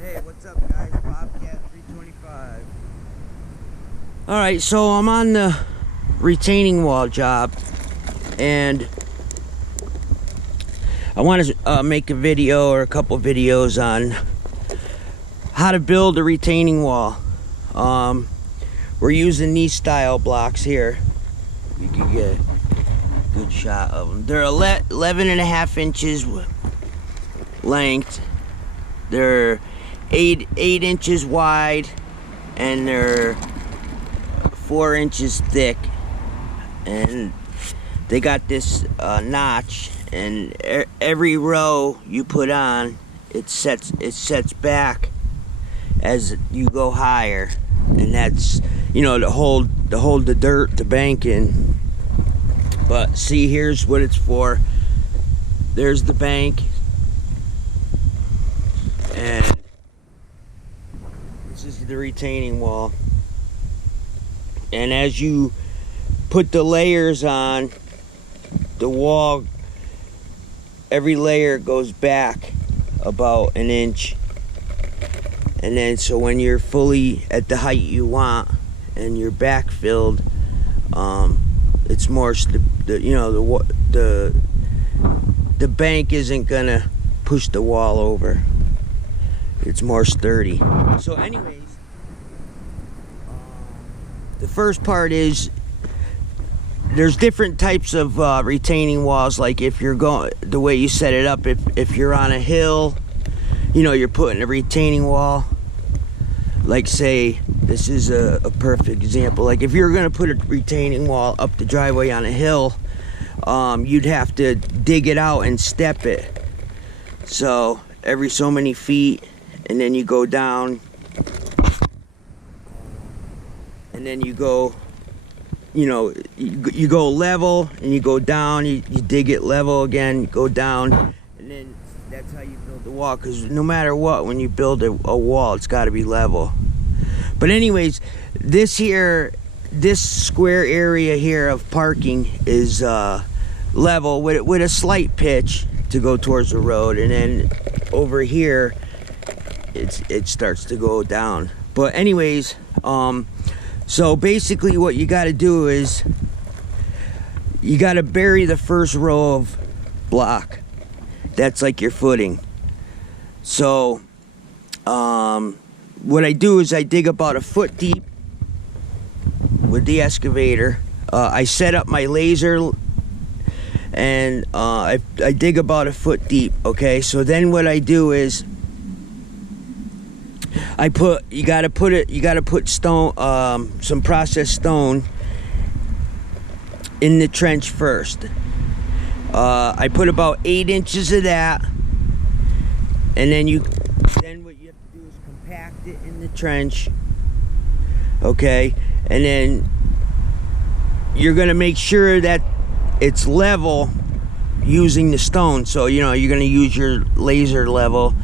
Hey, what's up, guys? Bobcat 325. Alright, so I'm on the retaining wall job, and I want to make a video or a couple videos on how to build a retaining wall. We're using these style blocks here. You can get a good shot of them. They're 11.5 inches length. They're 8 inches wide, and they're 4 inches thick. And they got this notch, and every row you put on, it sets back as you go higher, and that's, you know, to hold the dirt, the bank in. But see, here's what it's for. There's the bank, and this is the retaining wall. And as you put the layers on, the wall, every layer goes back about an inch. And then, so when you're fully at the height you want and you're backfilled, it's more, you know, the bank isn't gonna push the wall over. It's more sturdy. So anyways, the first part is, there's different types of retaining walls. Like if you're going, the way you set it up, if you're on a hill, you know, you're putting a retaining wall. Like, say, this is a perfect example. Like if you're gonna put a retaining wall up the driveway on a hill, you'd have to dig it out and step it. So every so many feet, and then you go down, and then you go, you know, you go level, and you go down, you dig it level again, you go down, and then that's how you build the wall. Because no matter what, when you build a wall, it's got to be level. But anyways, this square area here of parking is level with a slight pitch to go towards the road, and then over here it starts to go down. But anyways, so basically what you got to do is you got to bury the first row of block. That's like your footing. So what I do is I dig about a foot deep with the excavator. I set up my laser, and I dig about a foot deep. Okay, so then what I do is you gotta put stone, some processed stone in the trench first. I put about 8 inches of that, and then what you have to do is compact it in the trench. Okay, and then you're gonna make sure that it's level using the stone. So, you know, you're gonna use your laser level,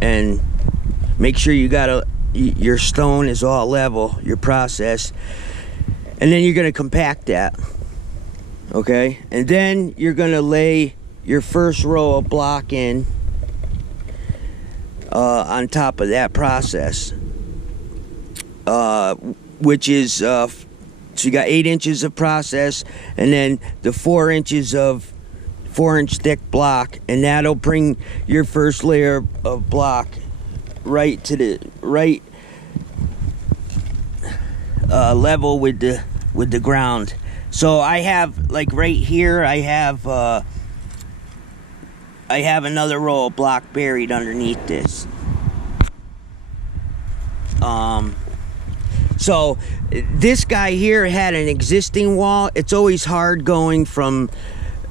and make sure your stone is all level, your process, and then you're gonna compact that. Okay, and then you're gonna lay your first row of block in on top of that process, which is so you got 8 inches of process, and then the 4 inches of 4-inch thick block, and that'll bring your first layer of block right to the right level with the ground. So I have, like right here, I have another row of block buried underneath this. So this guy here had an existing wall. It's always hard going from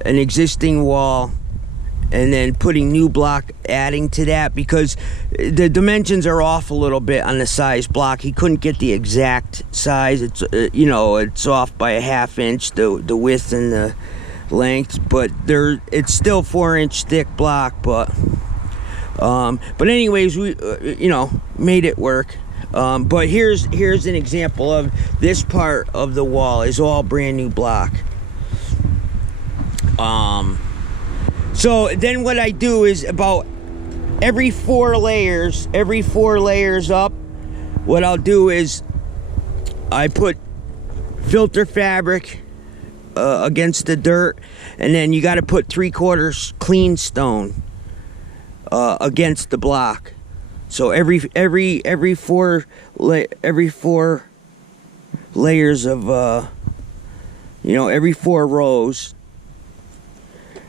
an existing wall and then putting new block, adding to that, because the dimensions are off a little bit on the size block. He couldn't get the exact size. It's you know, it's off by a ½ inch, the width and the length, but it's still 4-inch thick block. But anyways, we you know, made it work. But here's an example of this part of the wall is all brand new block. So then what I do is about every 4 layers up, what I'll do is I put filter fabric against the dirt, and then you got to put 3/4 clean stone against the block. So every 4 layers of every 4 rows,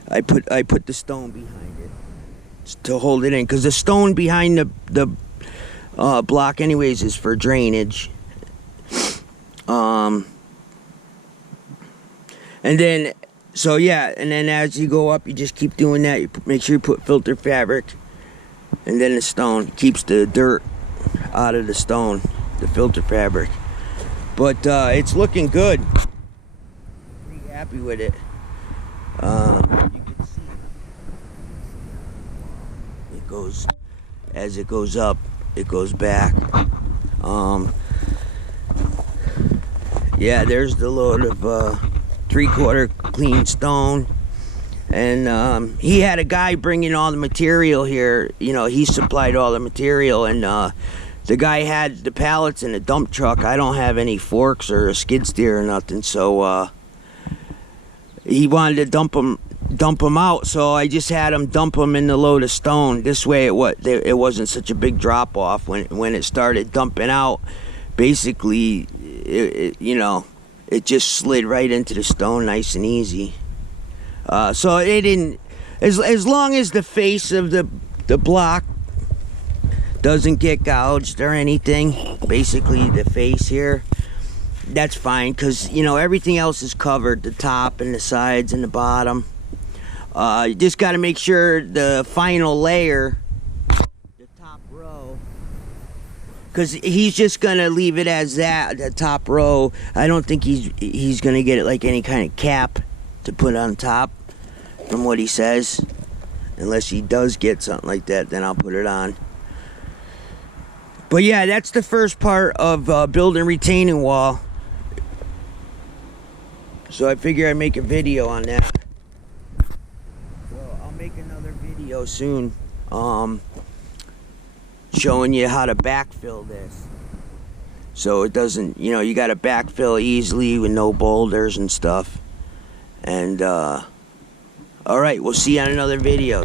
I put the stone behind it to hold it in, because the stone behind the block anyways is for drainage. And then, so yeah, and then as you go up, you just keep doing that. You make sure you put filter fabric, and then the stone keeps the dirt out of the stone, the filter fabric. But it's looking good. Pretty happy with it. You can see it goes, as it goes up, it goes back. Yeah, there's the load of 3/4 clean stone. And he had a guy bringing all the material here. He supplied all the material, and the guy had the pallets in a dump truck. I don't have any forks or a skid steer or nothing, so he wanted to dump them out. So I just had him dump them in the load of stone. This way, it wasn't such a big drop off when it started dumping out. Basically, it just slid right into the stone, nice and easy. So it didn't, as long as the face of the block doesn't get gouged or anything, basically the face here, that's fine, because everything else is covered, the top and the sides and the bottom. You just got to make sure the final layer, the top row, because he's just gonna leave it as that, the top row. I don't think he's gonna get it like any kind of cap to put on top, from what he says. Unless he does get something like that, then I'll put it on. But yeah, that's the first part of building retaining wall. So I figure I'd make a video on that. So I'll make another video soon, showing you how to backfill this. So it doesn't, you got to backfill easily with no boulders and stuff. And alright, we'll see you on another video.